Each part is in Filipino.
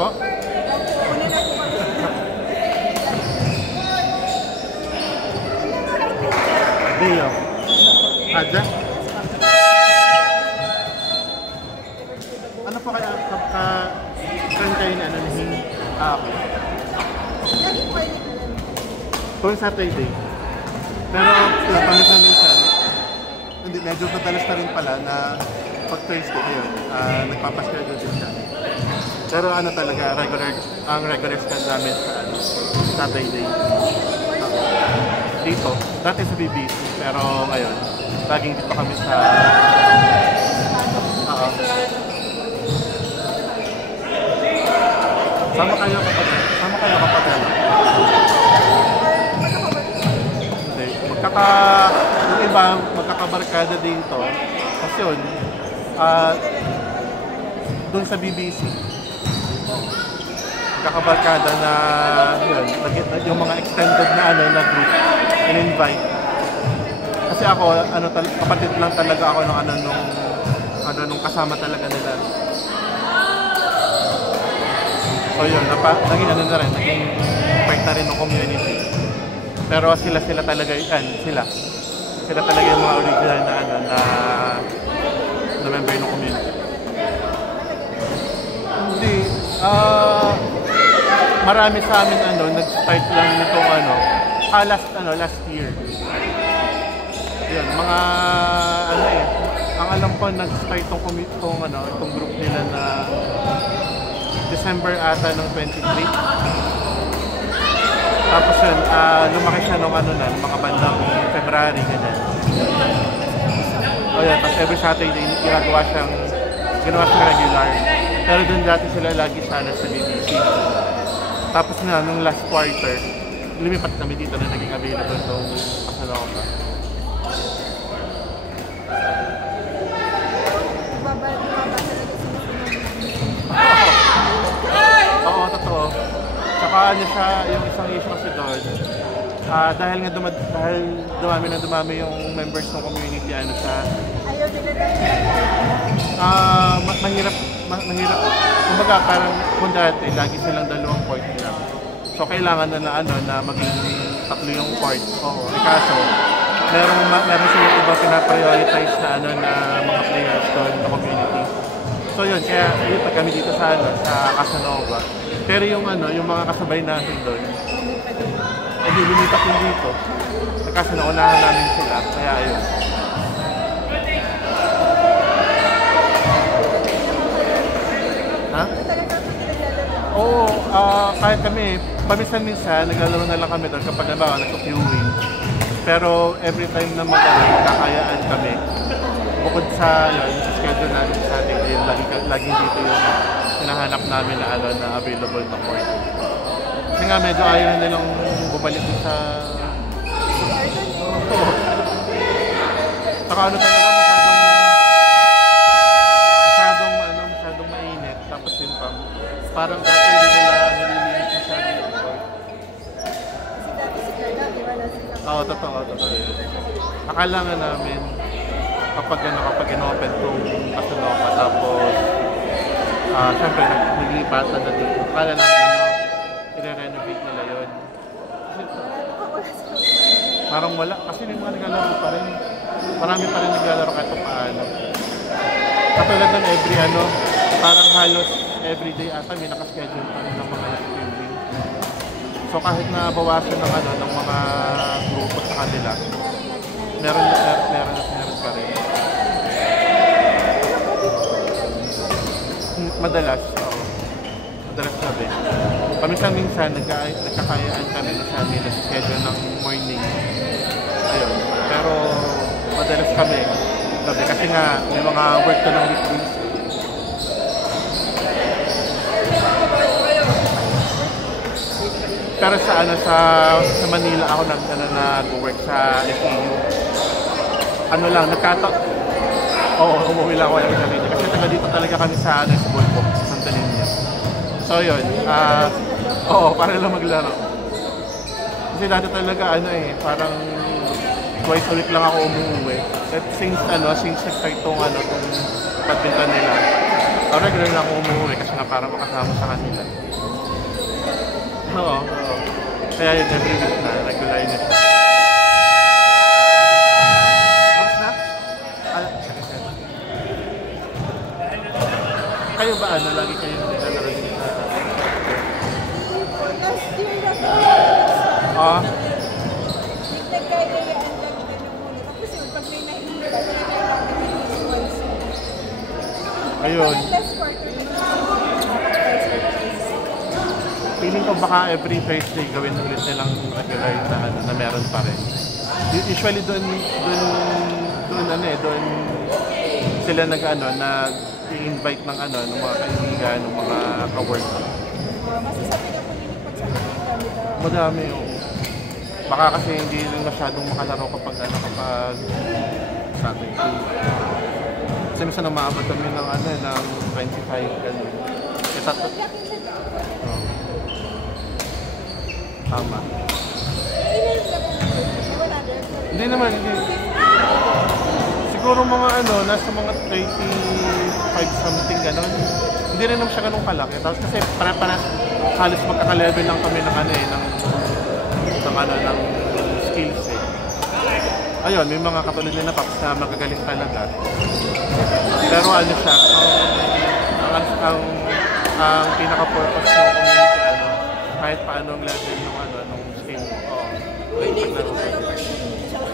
po? Deo. Adja? Ano po kaya ka-friend kayo na ano ni okay. Kung Saturday. Pero minsan, hindi, medyo madalas na rin pala na pag Thursday yun, nagpapaschedule din siya. Pero ano talaga, ang regular schedule namin sa Saturday. Dito, dati sa BBC, pero ngayon, laging dito kami sa... Sama kayo kapag hindi, yung iba, magkakabarkada dito. Kasi yun, doon sa BBC, magkakabarkada na yun, yung mga extended na na group, in-invite. Kasi ako, kapatid lang talaga ako nung kasama talaga nila. So yun, naging na rin, naging part na rin ng community. Pero sila talaga sila talaga yung mga original na member ng community. Hindi, marami sa amin nag-start lang nitong last year. Yun, mga ang alam ko nag-start itong group nila na December ata ng 23. Tapos yun, lumaki siya nung mga bandang February, ganyan. O yun, tapos every Saturday, ginawa siyang regular. Pero dun dati sila lagi sana sa BBC. Tapos na, nung last quarter, lumipat kami dito na naging available itong Casanova. Oo, totoo. Saka siya, yung isang issue kasi doon, dahil dumami yung members ng community, mahirap. Kumbaga, parang kung dati, lagi silang dalawang court lang. So, kailangan na maging tatlo yung court. Oo, kaso, meron silang iba pinaprioritize na mga players doon sa community. So yun, kaya lipat kami dito sa Casanova. Pero yung mga kasabay natin doon, hindi lumipat yung dito. Kasi naunahan namin sila, kaya ayun. Ha? Oo, kahit kami, paminsan-minsan, naglalaro na lang kami doon kapag nagko-queuing. Pero every time na magkakayaan kami, bukod sa schedule natin sa ating game, laging dito yung hinahanap namin na available na court. Kasi nga medyo ayaw na nilang bumalik sa... Oo. Saka talaga masyadong mainit. Tapos yun pa, parang dati hindi nila nililimit masyadong yung court. Oo, totoo yun. Akala nga namin, kapag in-open itong Casanova, tapos syempre naglipatan na dito. Akala namin i-renovate nila yun. Parang wala, kasi may mga naglalaro pa rin. Marami pa rin naglalaro kahit paano. Katulad ng parang halos everyday ata may nakaschedule pa rin ng mga building. So kahit na bawasan ng mga grupo sa kanila, meron pa rin. Madalas sabi. Paminsan-minsan, nagkakayaan kami na sabi na schedule ng morning. Ayun. Pero madalas kami. Sabi, kasi nga, may mga work to ng weekdays. Pero sa Manila ako nag-work sa FEU. Umuwi lang ako ng Manila. Kasi taga dito talaga kami sa Bulbo, sa Santa Linya. So yun, para lang maglaro. Kasi dati talaga parang twice a week lang ako umuwi. At since nag-start tong badminton nila, Regular na ako umuwi kasi nga para makasama sa kanila. Oo. Kaya yun, every week na, regular na siya. Tapos na? Kayo ba ano, lagi kayo nilalaro din sa... Last year na po. Nagkagayaan lang din ng muna. Tapos yun, pag may nahihipa, kailangan namin once. Ayun. Last quarter na Feeling ko baka every Thursday gawin ulit nilang regular na, ano, na meron pa rin. Usually doon sila nag-ano, i-invite ng ano, ng mga kaibigan, ng mga ka-work. masasabi na po nilipag sa kanila. Madami yung... Baka kasi hindi rin masyadong makalaro kapag Saturday. Kasi minsan umaabot kami ng ano, ng 25, gano'n. Tama. Hindi naman, hindi. Siguro mga ano, nasa mga 35 something gano'n. Hindi rin naman siya ganun kalaki. Tapos kasi para halos magkaka-level lang kami ng ano ng skills eh. Ayun, may mga katulad din na Paps na magagaling talaga. Pero ano siya, ang pinaka-purpose ng community, ano, kahit paano ang level ng skill mo.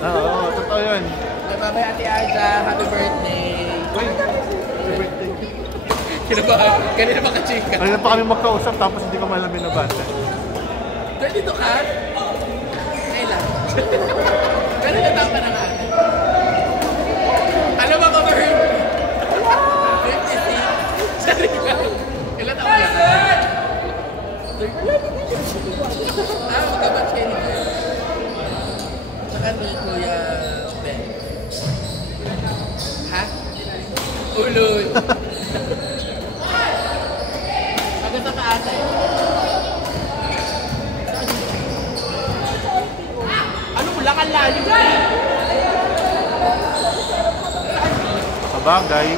Oo, totoo yun. Bye-bye Ate Aja, happy birthday! Uy, happy birthday. Kinabahan, kanina pa ka-chika. Kanina pa kami magkausap tapos hindi ko malam binabasa. Dito ka? Kailan? Kanina tama na nga. Alam mo ko ba rin? 56. Sorry lang. Ilan taon na ka? Magkabat siya nito. Saka ni Kuya Ben. Ha? Ulod. Maganda ka ata eh. Ano mo lang ang lalim mo? Sa bagay,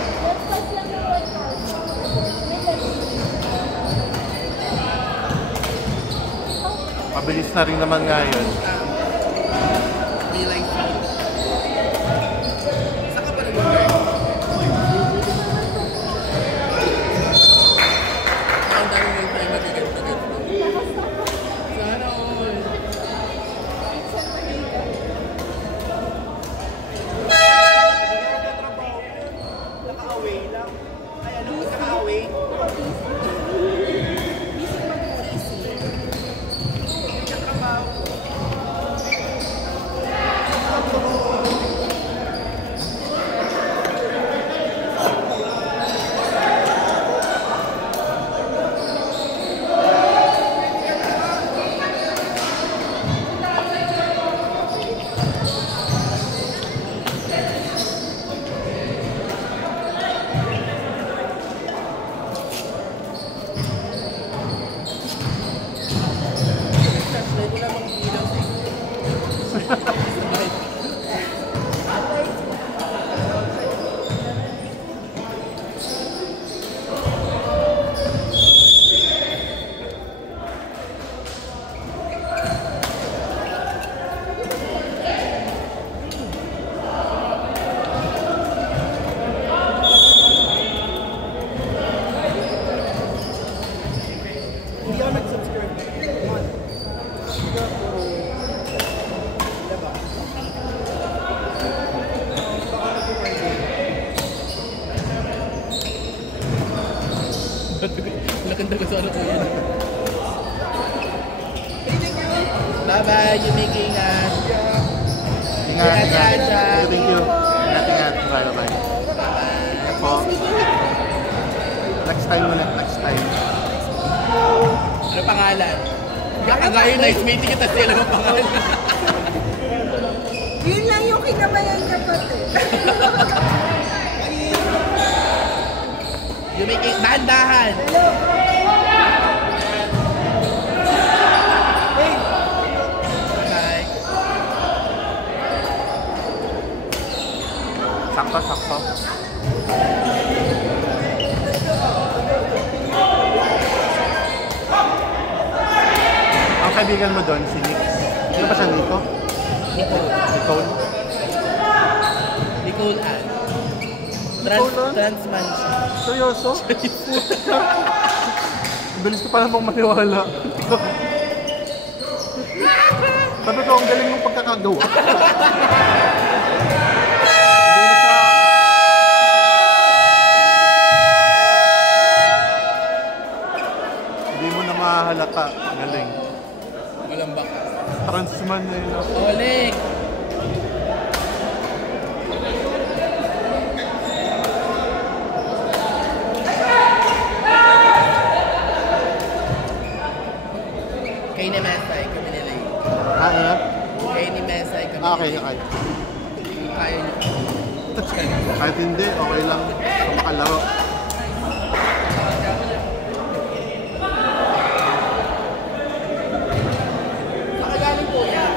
mabilis na rin naman ngayon. Be like me. Saan ka pa nag-work? Ang dami mo tayo magiganto-ganto. Sana all. Naka-away lang. Ay, ano? Naka-away? Hindi ako nag-subscribe. Lakanda ko sana po yan. Bye-bye, you making us. Ingat. Aja. Thank you. Ingat. Bye-bye. Ingat po. Next time ulit. Next time. Ano pangalan? Kagaya nice meeting kita sila mo pangalan. Yun lang yung kinabayan kapatid. You making dahan-dahan. Bye. Sakto. kaibigan mo doon, si Nick. Sino ba siya, Nico? Nicole. Nicole? Nicole Ann. Nicole Ann? Trans man siya. Seryoso? Bilis ko pa namang maniwala. Sabi ko, ang galing mong pagkakagawa. Hindi na siya... Hindi mo na mahalata. Galing. Malambak. Transman na yun. Oleg! Kay ni Mesay, kami nila yun. Ano? Kay ni Mesay, kami Okay, nila okay. yun. Kaya niyo. Kahit hindi, okay lang. Kung makalaro. Nakagaling po yan.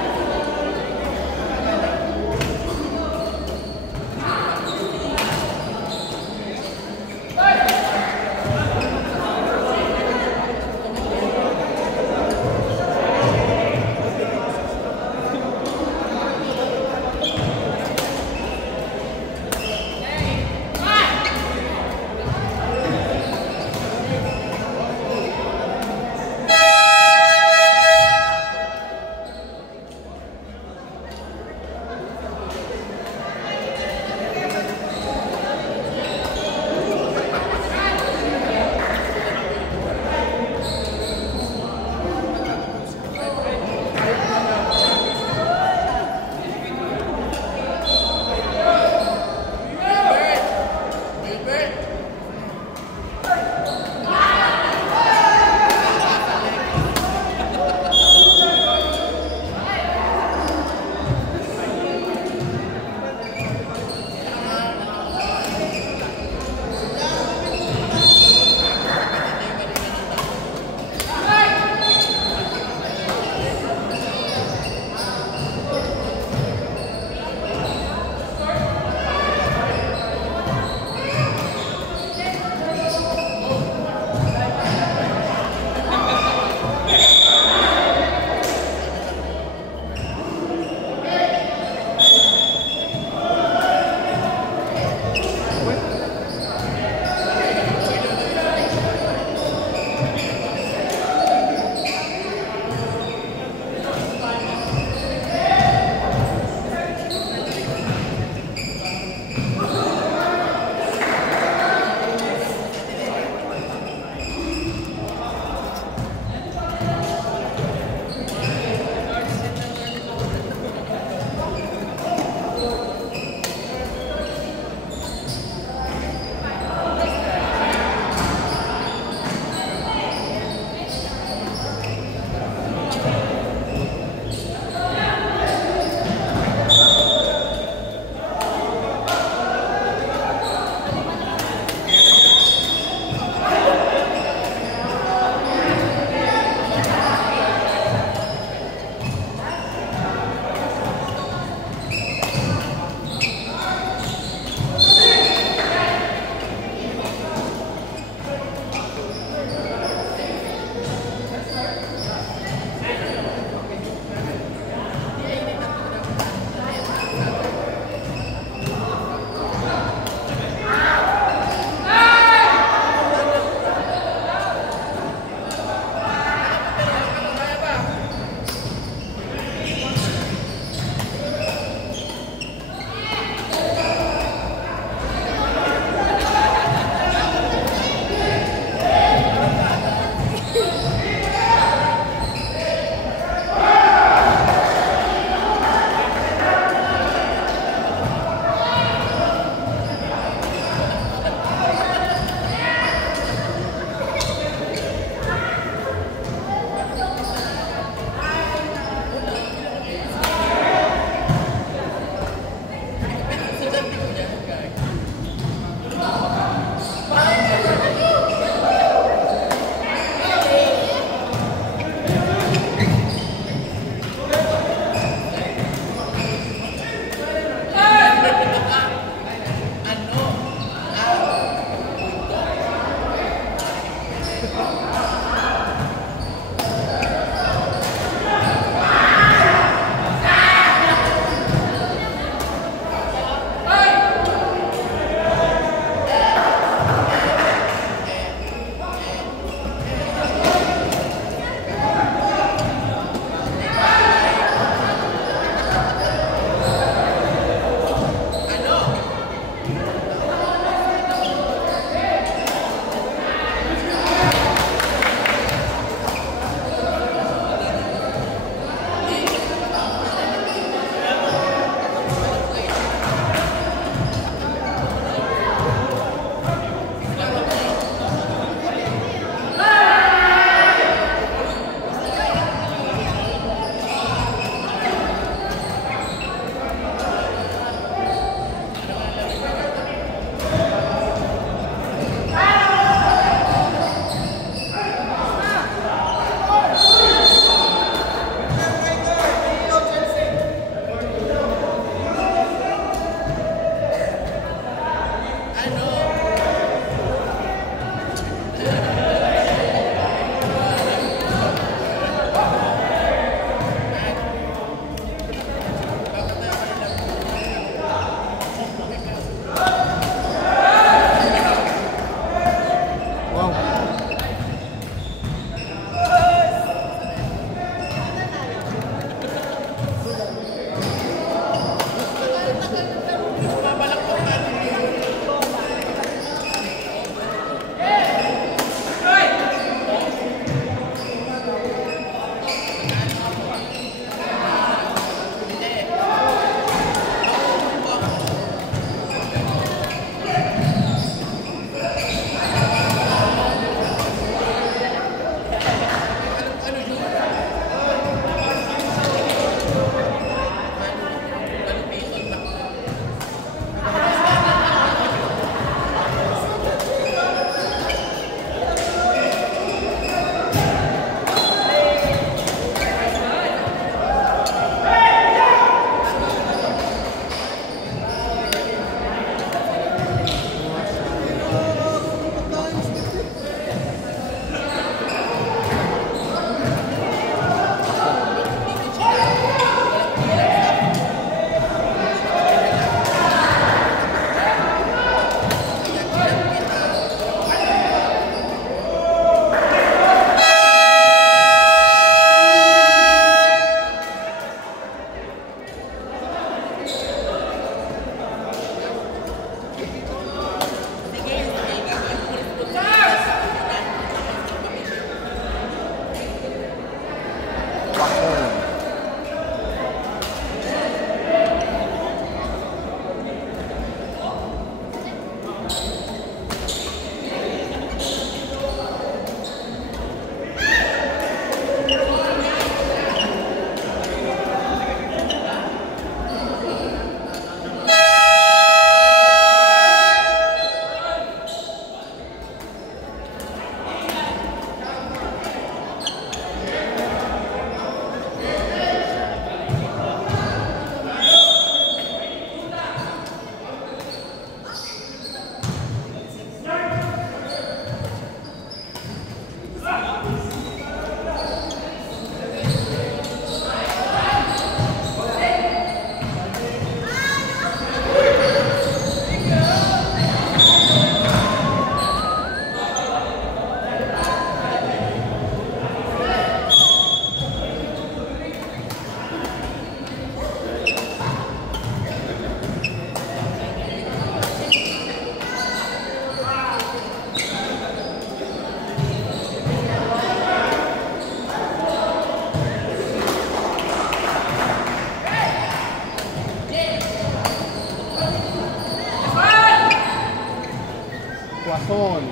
Poisson.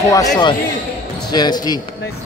Poisson. CSG.